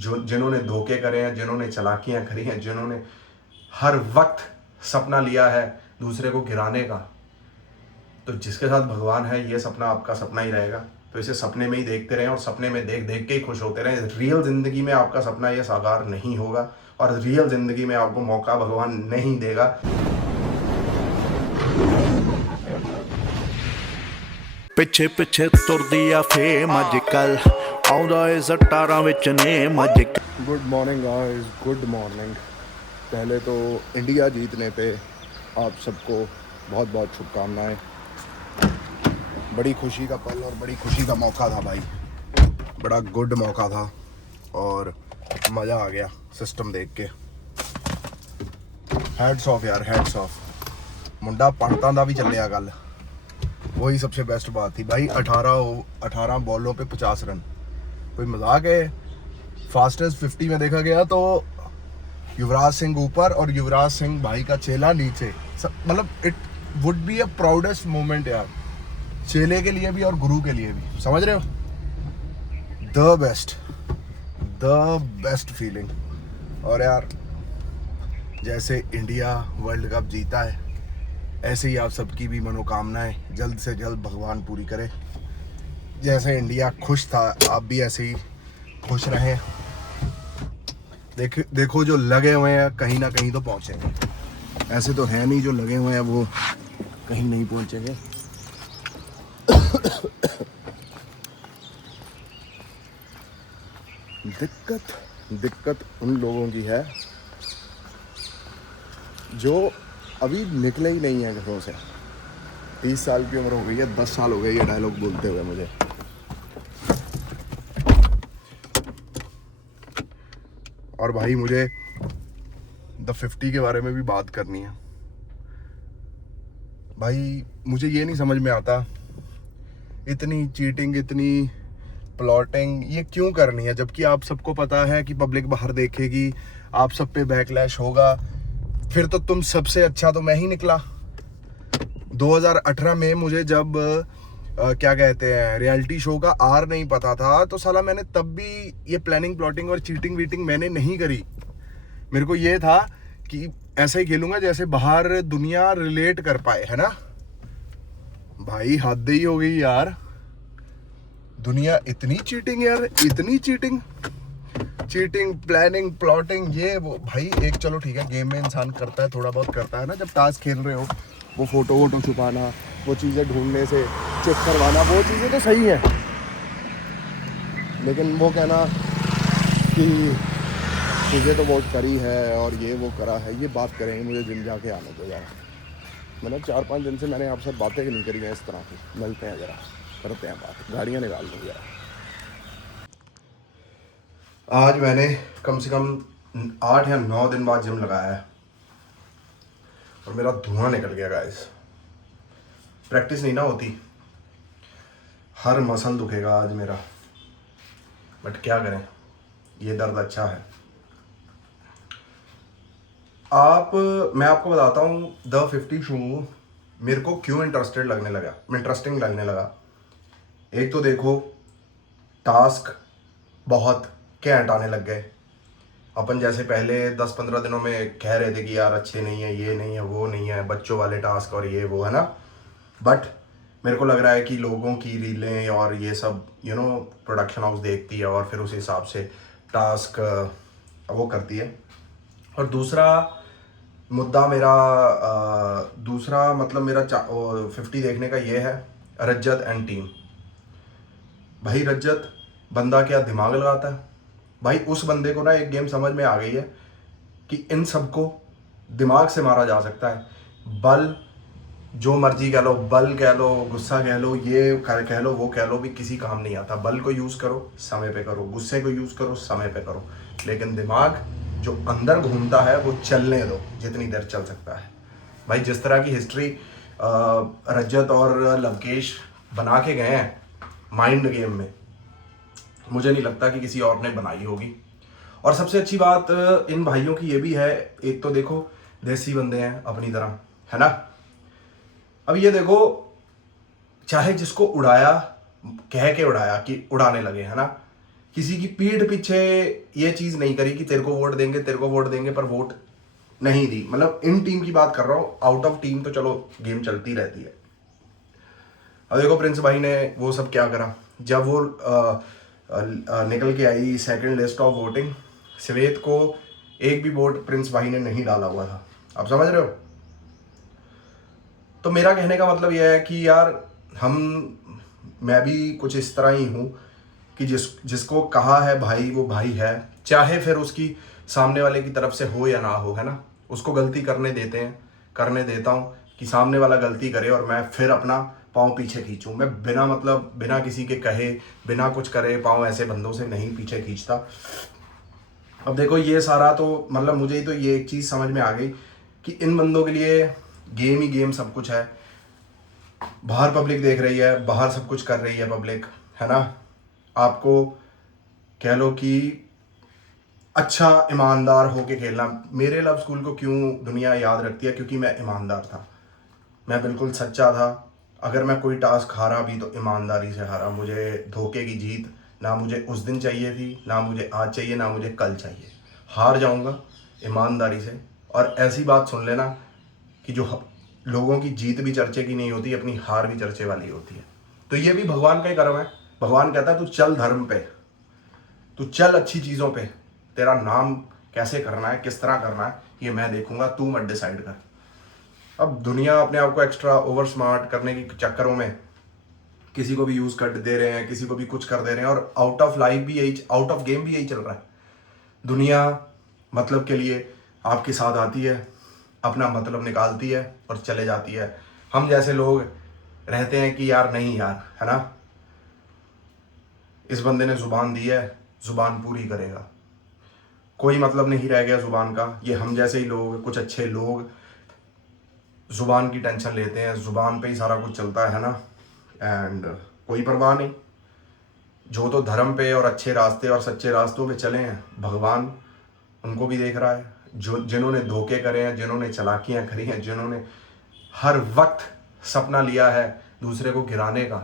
जो जिन्होंने धोखे करे हैं, जिन्होंने चालाकियाँ करी हैं, जिन्होंने हर वक्त सपना लिया है दूसरे को गिराने का, तो जिसके साथ भगवान है ये सपना आपका सपना ही रहेगा। तो इसे सपने में ही देखते रहें और सपने में देख देख के ही खुश होते रहें। रियल ज़िंदगी में आपका सपना ये साकार नहीं होगा और रियल ज़िंदगी में आपको मौका भगवान नहीं देगा। ਪਿੱਛੇ ਪਿੱਛੇ ਤੁਰਦੀ ਆ ਫੇਮ ਅੱਜ ਕੱਲ ਆਉਂਦਾ ਏ ਸਟਾਰਾਂ ਵਿੱਚ ਨੇਮ ਅੱਜ good morning guys, good morning. पहले तो इंडिया जीतने पे आप सबको बहुत बहुत शुभकामनाएं। बड़ी खुशी का पल और बड़ी खुशी का मौका था भाई, बड़ा गुड मौका था और मज़ा आ गया सिस्टम देख के। हैड्स ऑफ यार, हैड्स ऑफ। मुंडा पढ़ता दा भी चलिया गल, वही सबसे बेस्ट बात थी भाई। 18 बॉलों पे 50 रन, कोई मजाक है। फास्टेस्ट 50 में देखा गया तो युवराज सिंह ऊपर और युवराज सिंह भाई का चेला नीचे। मतलब it would be a proudest moment यार, चेले के लिए भी और गुरु के लिए भी, समझ रहे हो। The best feeling. और यार जैसे इंडिया वर्ल्ड कप जीता है, ऐसे ही आप सबकी भी मनोकामनाएं जल्द से जल्द भगवान पूरी करे। जैसे इंडिया खुश था, आप भी ऐसे ही खुश रहें। देखो जो लगे हुए हैं कहीं ना कहीं तो पहुंचेंगे, ऐसे तो है नहीं जो लगे हुए हैं वो कहीं नहीं पहुंचेंगे। दिक्कत उन लोगों की है जो अभी निकले ही नहीं है घरों से। 30 साल की उम्र हो गई है, 10 साल हो गए ये डायलॉग बोलते हुए मुझे। और भाई मुझे द 50 के बारे में भी बात करनी है भाई। मुझे ये नहीं समझ में आता इतनी चीटिंग, इतनी प्लॉटिंग ये क्यों करनी है, जबकि आप सबको पता है कि पब्लिक बाहर देखेगी, आप सब पे बैकलैश होगा। फिर तो तुम सबसे अच्छा तो मैं ही निकला। 2018 में मुझे जब क्या कहते हैं रियलिटी शो का आर नहीं पता था, तो साला मैंने तब भी ये प्लानिंग प्लॉटिंग और चीटिंग वीटिंग मैंने नहीं करी। मेरे को ये था कि ऐसे ही खेलूंगा जैसे बाहर दुनिया रिलेट कर पाए, है ना भाई। हद ही हो गई यार, दुनिया इतनी चीटिंग यार, इतनी चीटिंग प्लानिंग प्लॉटिंग ये वो। भाई एक चलो ठीक है, गेम में इंसान करता है, थोड़ा बहुत करता है ना, जब टास्क खेल रहे हो वो फोटो वोटो छुपाना, वो चीज़ें ढूंढने से चेक करवाना, वो चीज़ें तो सही है। लेकिन वो कहना कि तुझे तो वोट करी है और ये वो करा है, ये बात करेंगे, मुझे जिम जाके आने दो यार। मैंने 4-5 दिन से मैंने आपसे बातें नहीं करी हैं इस तरह की। मिलते हैं ज़रा, करते हैं बात, गाड़ियाँ निकाल लो यार। आज मैंने कम से कम 8 या 9 दिन बाद जिम लगाया है और मेरा धुआं निकल गया गाइस। प्रैक्टिस नहीं ना होती, हर मसल दुखेगा आज मेरा, बट क्या करें, ये दर्द अच्छा है। मैं आपको बताता हूँ द 50 शो मेरे को क्यों इंटरेस्टिंग लगने लगा। एक तो देखो टास्क बहुत घैंट आने लग गए। अपन जैसे पहले 10-15 दिनों में कह रहे थे कि यार अच्छे नहीं है, ये नहीं है, वो नहीं है, बच्चों वाले टास्क और ये वो, है ना। बट मेरे को लग रहा है कि लोगों की रीलें और ये सब प्रोडक्शन हाउस देखती है और फिर उस हिसाब से टास्क वो करती है। और दूसरा मुद्दा मेरा दूसरा मतलब मेरा 50 देखने का ये है, रज्जत एंड टीम। भाई रज्जत बंदा क्या दिमाग लगाता है भाई। उस बंदे को ना एक गेम समझ में आ गई है कि इन सबको दिमाग से मारा जा सकता है। बल जो मर्जी कह लो, बल कह लो, गुस्सा कह लो, ये कह लो, वो कह लो, भी किसी काम नहीं आता। बल को यूज़ करो समय पे करो, गुस्से को यूज़ करो समय पे करो, लेकिन दिमाग जो अंदर घूमता है वो चलने दो जितनी देर चल सकता है। भाई जिस तरह की हिस्ट्री रजत और लवकेश बना के गए हैं माइंड गेम में, मुझे नहीं लगता कि किसी और ने बनाई होगी। और सबसे अच्छी बात इन भाइयों की ये भी है, एक तो देखो देसी बंदे हैं अपनी तरह, है ना। अब ये देखो, चाहे जिसको उड़ाया कह के उड़ाया कि उड़ाने लगे, है ना, किसी की पीठ पीछे ये चीज़ नहीं करी कि तेरे को वोट देंगे, तेरे को वोट देंगे, पर वोट नहीं दी। मतलब इन टीम की बात कर रहा हूँ, आउट ऑफ टीम तो चलो गेम चलती रहती है। अब देखो प्रिंस भाई ने वो सब क्या करा, जब वो निकल के आई सेकंड लिस्ट ऑफ वोटिंग, श्वेत को एक भी वोट प्रिंस भाई ने नहीं डाला हुआ था। आप समझ रहे हो? तो मेरा कहने का मतलब यह है कि यार मैं भी कुछ इस तरह ही हूँ कि जिसको कहा है भाई वो भाई है, चाहे फिर उसकी सामने वाले की तरफ से हो या ना हो, है ना। उसको गलती करने देता हूँ कि सामने वाला गलती करे और मैं फिर अपना पाँव पीछे खींचूँ। मैं बिना मतलब बिना किसी के कहे, बिना कुछ करे पाँव ऐसे बंदों से नहीं पीछे खींचता। अब देखो ये सारा तो मतलब मुझे ही तो ये एक चीज़ समझ में आ गई कि इन बंदों के लिए गेम ही गेम सब कुछ है। बाहर पब्लिक देख रही है, बाहर सब कुछ कर रही है पब्लिक, है ना। आपको कह लो कि अच्छा ईमानदार होके खेलना। मेरे लव स्कूल को क्यों दुनिया याद रखती है? क्योंकि मैं ईमानदार था, मैं बिल्कुल सच्चा था। अगर मैं कोई टास्क हारा भी तो ईमानदारी से हारा। मुझे धोखे की जीत ना मुझे उस दिन चाहिए थी, ना मुझे आज चाहिए, ना मुझे कल चाहिए। हार जाऊंगा ईमानदारी से। और ऐसी बात सुन लेना कि जो लोगों की जीत भी चर्चे की नहीं होती, अपनी हार भी चर्चे वाली होती है। तो ये भी भगवान का ही कर्म है। भगवान कहता है तू चल धर्म पे, तू चल अच्छी चीज़ों पे, तेरा नाम कैसे करना है, किस तरह करना है, ये मैं देखूंगा, तू मत डिसाइड कर। अब दुनिया अपने आप को एक्स्ट्रा ओवर स्मार्ट करने के चक्करों में किसी को भी यूज़ कर दे रहे हैं, किसी को भी कुछ कर दे रहे हैं, और आउट ऑफ लाइफ भी यही, आउट ऑफ गेम भी यही चल रहा है। दुनिया मतलब के लिए आपके साथ आती है, अपना मतलब निकालती है और चले जाती है। हम जैसे लोग रहते हैं कि यार नहीं यार, है ना, इस बंदे ने जुबान दी है, जुबान पूरी करेगा। कोई मतलब नहीं रह गया जुबान का। ये हम जैसे ही लोग, कुछ अच्छे लोग जुबान की टेंशन लेते हैं, जुबान पे ही सारा कुछ चलता है ना। एंड कोई परवाह नहीं। जो तो धर्म पे और अच्छे रास्ते और सच्चे रास्तों पे चले हैं, भगवान उनको भी देख रहा है। जो जिन्होंने धोखे करे हैं, जिन्होंने चालाकियाँ करी हैं, जिन्होंने हर वक्त सपना लिया है दूसरे को गिराने का,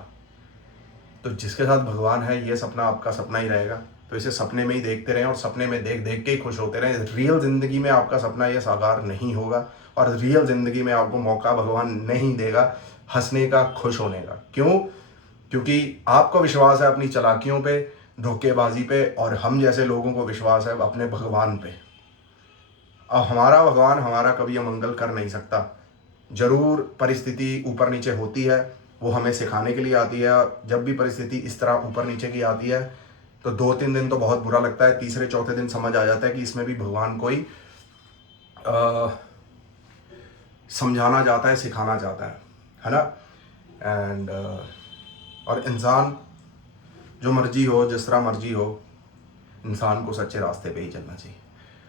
तो जिसके साथ भगवान है ये सपना आपका सपना ही रहेगा। तो इसे सपने में ही देखते रहें और सपने में देख देख के ही खुश होते रहें। रियल ज़िंदगी में आपका सपना ये साकार नहीं होगा और रियल ज़िंदगी में आपको मौका भगवान नहीं देगा हंसने का, खुश होने का। क्यों? क्योंकि आपको विश्वास है अपनी चालाकियों पे, धोखेबाजी पे, और हम जैसे लोगों को विश्वास है अपने भगवान पे। अब हमारा भगवान हमारा कभी अमंगल कर नहीं सकता। जरूर परिस्थिति ऊपर नीचे होती है, वो हमें सिखाने के लिए आती है। जब भी परिस्थिति इस तरह ऊपर नीचे की आती है तो 2-3 दिन तो बहुत बुरा लगता है, तीसरे चौथे दिन समझ आ जाता है कि इसमें भी भगवान कोई समझाना चाहता है, सिखाना चाहता है ना। एंड और इंसान जो मर्जी हो, जिस तरह मर्जी हो, इंसान को सच्चे रास्ते पे ही चलना चाहिए।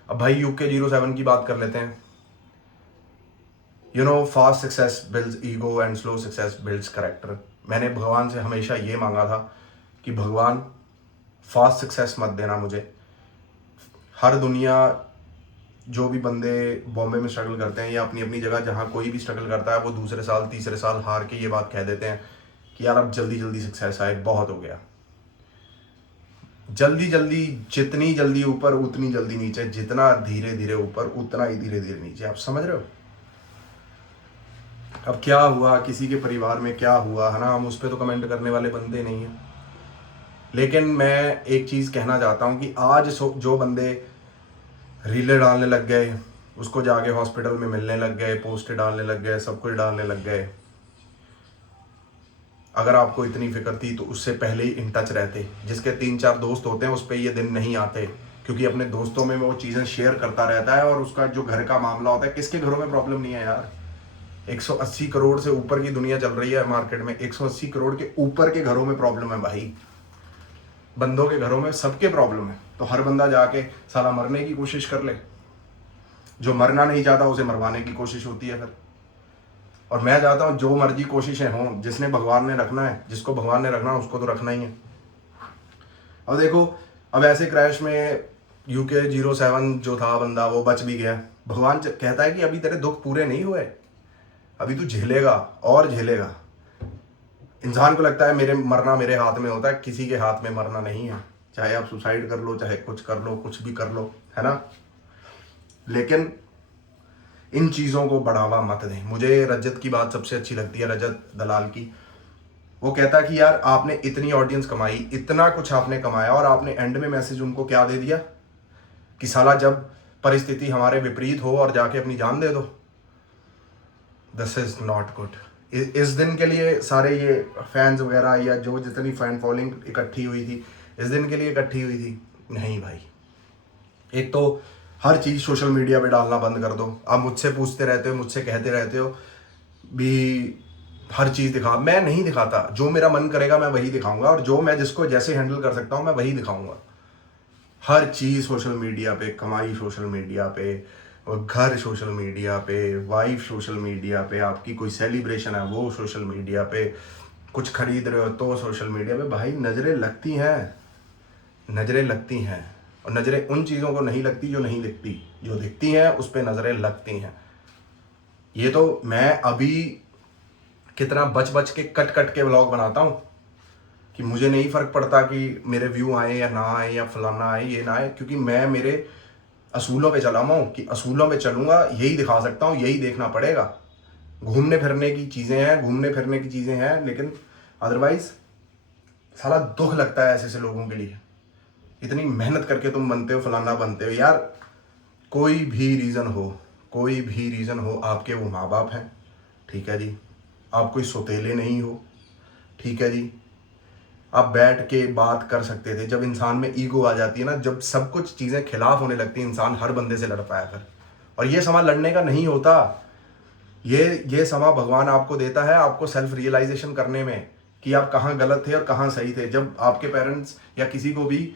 अब भाई UK07 की बात कर लेते हैं। You know, fast success builds ego and slow success builds character. मैंने भगवान से हमेशा ये मांगा था कि भगवान फास्ट सक्सेस मत देना मुझे। हर दुनिया, जो भी बंदे बॉम्बे में स्ट्रगल करते हैं या अपनी अपनी जगह जहाँ कोई भी स्ट्रगल करता है, वो दूसरे साल तीसरे साल हार के ये बात कह देते हैं कि यार अब जल्दी जल्दी सक्सेस आए, बहुत हो गया। जल्दी जल्दी, जितनी जल्दी ऊपर उतनी जल्दी नीचे, जितना धीरे धीरे ऊपर उतना ही धीरे धीरे नीचे। आप समझ रहे हो? अब क्या हुआ, किसी के परिवार में क्या हुआ, है ना, हम उस पर तो कमेंट करने वाले बंदे नहीं हैं। लेकिन मैं एक चीज़ कहना चाहता हूँ कि आज जो बंदे रीलें डालने लग गए, उसको जाके हॉस्पिटल में मिलने लग गए, पोस्टें डालने लग गए, सब कुछ डालने लग गए, अगर आपको इतनी फिक्र थी तो उससे पहले ही इन टच रहते। जिसके 3-4 दोस्त होते हैं उस पर ये दिन नहीं आते, क्योंकि अपने दोस्तों में वो चीज़ें शेयर करता रहता है। और उसका जो घर का मामला होता है, किसके घरों में प्रॉब्लम नहीं है यार। 180 करोड़ से ऊपर की दुनिया चल रही है मार्केट में, 180 करोड़ के ऊपर के घरों में प्रॉब्लम है भाई। बंदों के घरों में सबके प्रॉब्लम है। तो हर बंदा जाके साला मरने की कोशिश कर ले। जो मरना नहीं चाहता उसे मरवाने की कोशिश होती है फिर। और मैं चाहता हूँ जो मर्जी कोशिशें हों, जिसने भगवान ने रखना है, जिसको भगवान ने रखना है उसको तो रखना ही है। अब देखो, अब ऐसे क्रैश में UK07 जो था बंदा, वो बच भी गया। भगवान कहता है कि अभी तेरे दुख पूरे नहीं हुए, अभी तू झेलेगा और झेलेगा। इंसान को लगता है मेरे मरना मेरे हाथ में होता है, किसी के हाथ में मरना नहीं है। चाहे आप सुसाइड कर लो, चाहे कुछ कर लो, कुछ भी कर लो, है ना, लेकिन इन चीज़ों को बढ़ावा मत दें। मुझे रजत की बात सबसे अच्छी लगती है, रजत दलाल की। वो कहता है कि यार आपने इतनी ऑडियंस कमाई, इतना कुछ आपने कमाया, और आपने एंड में मैसेज उनको क्या दे दिया कि साला जब परिस्थिति हमारे विपरीत हो और जाके अपनी जान दे दो। This is not good. इस दिन के लिए सारे ये फैंस वगैरह या जो जितनी फैन फॉलोइंग इकट्ठी हुई थी, इस दिन के लिए इकट्ठी हुई थी? नहीं भाई। एक तो हर चीज़ सोशल मीडिया पे डालना बंद कर दो। आप मुझसे पूछते रहते हो, मुझसे कहते रहते हो भी हर चीज़ दिखा। मैं नहीं दिखाता, जो मेरा मन करेगा मैं वही दिखाऊंगा, और जो मैं जिसको जैसे हैंडल कर सकता हूँ मैं वही दिखाऊंगा। हर चीज़ सोशल मीडिया पे, कमाई सोशल मीडिया पे, और घर सोशल मीडिया पे, वाइफ सोशल मीडिया पे, आपकी कोई सेलिब्रेशन है वो सोशल मीडिया पे, कुछ खरीद रहे हो तो सोशल मीडिया पे। भाई नज़रें लगती हैं, नज़रें लगती हैं, और नज़रें उन चीज़ों को नहीं लगती जो नहीं दिखती, जो दिखती हैं उस पर नज़रें लगती हैं। ये तो मैं अभी कितना बच बच के कट कट के व्लॉग बनाता हूँ कि मुझे नहीं फ़र्क पड़ता कि मेरे व्यू आए या ना आए या फलाना आए ये ना आए, क्योंकि मैं मेरे असूलों पे चला हूँ कि असूलों पे चलूँगा, यही दिखा सकता हूँ, यही देखना पड़ेगा। घूमने फिरने की चीज़ें हैं, घूमने फिरने की चीज़ें हैं, लेकिन अदरवाइज़ साला दुख लगता है ऐसे ऐसे लोगों के लिए। इतनी मेहनत करके तुम बनते हो, फलाना बनते हो। यार कोई भी रीज़न हो, कोई भी रीज़न हो, आपके वो माँ बाप हैं, ठीक है जी, आप कोई सौतेले नहीं हो, ठीक है जी, आप बैठ के बात कर सकते थे। जब इंसान में ईगो आ जाती है ना, जब सब कुछ चीज़ें खिलाफ होने लगती है, इंसान हर बंदे से लड़ पाया कर। और ये समा लड़ने का नहीं होता, ये समा भगवान आपको देता है आपको सेल्फ रियलाइजेशन करने में कि आप कहाँ गलत थे और कहाँ सही थे। जब आपके पेरेंट्स या किसी को भी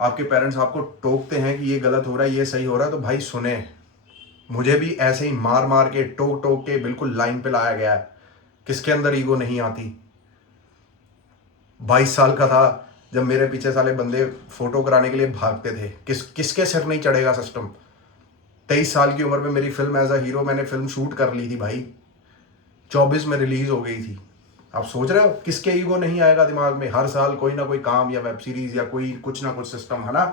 आपके पेरेंट्स आपको टोकते हैं कि ये गलत हो रहा है, ये सही हो रहा है, तो भाई सुने, मुझे भी ऐसे ही मार मार के टोक टोक के बिल्कुल लाइन पे लाया गया है। किसके अंदर ईगो नहीं आती? 22 साल का था जब मेरे पीछे साले बंदे फोटो कराने के लिए भागते थे, किसके सिर नहीं चढ़ेगा सिस्टम। 23 साल की उम्र में मेरी फिल्म एज अ हीरो, मैंने फिल्म शूट कर ली थी भाई, 24 में रिलीज हो गई थी। आप सोच रहे हो किसके ईगो नहीं आएगा दिमाग में? हर साल कोई ना कोई काम या वेब सीरीज या कोई कुछ ना कुछ सिस्टम, है ना।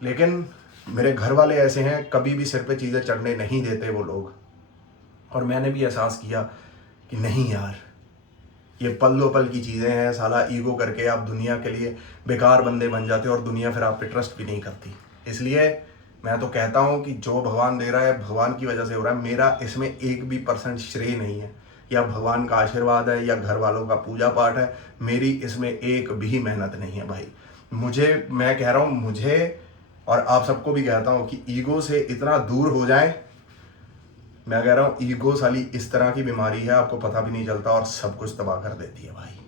लेकिन मेरे घर वाले ऐसे हैं, कभी भी सिर पे चीज़ें चढ़ने नहीं देते वो लोग। और मैंने भी एहसास किया कि नहीं यार, ये पल दो पल की चीज़ें हैं। साला ईगो करके आप दुनिया के लिए बेकार बंदे बन जाते हो और दुनिया फिर आप पे ट्रस्ट भी नहीं करती। इसलिए मैं तो कहता हूँ कि जो भगवान दे रहा है भगवान की वजह से हो रहा है। मेरा इसमें 1% श्रेय नहीं है, या भगवान का आशीर्वाद है या घर वालों का पूजा पाठ है। मेरी इसमें एक भी मेहनत नहीं है भाई। मैं कह रहा हूँ, मुझे और आप सबको भी कहता हूँ कि ईगो से इतना दूर हो जाए। मैं कह रहा हूँ ईगो साली इस तरह की बीमारी है, आपको पता भी नहीं चलता और सब कुछ तबाह कर देती है भाई।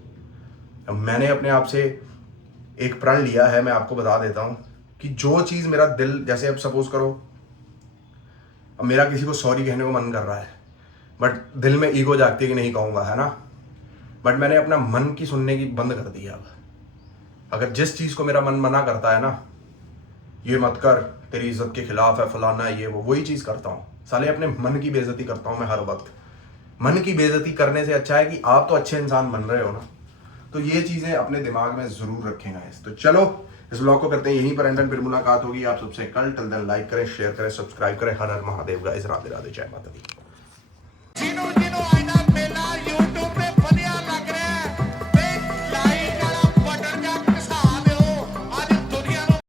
अब मैंने अपने आप से एक प्रण लिया है, मैं आपको बता देता हूँ कि जो चीज़ मेरा दिल, जैसे अब सपोज करो अब मेरा किसी को सॉरी कहने को मन कर रहा है, बट दिल में ईगो जागती है कि नहीं कहूँगा, है ना। बट मैंने अपना मन की सुनने की बंद कर दी। अब अगर जिस चीज़ को मेरा मन मना करता है ना, ये मत कर, तेरी इज्जत के खिलाफ है, फलाना ये वो, वही चीज़ करता हूँ। साले अपने मन की बेइज्जती करता हूँ मैं हर वक्त। मन की बेइज्जती करने से अच्छा है कि आप तो अच्छे इंसान बन रहे हो ना। तो ये चीज़ें अपने दिमाग में ज़रूर रखेंगे। तो चलो इस ब्लॉग को करते हैं यहीं पर एंड, फिर मुलाकात होगी आप सबसे कल। टिल देन लाइक करें, शेयर करें, सब्सक्राइब करें। हर हर महादेव गाइस, राधे राधे, जय माता दी।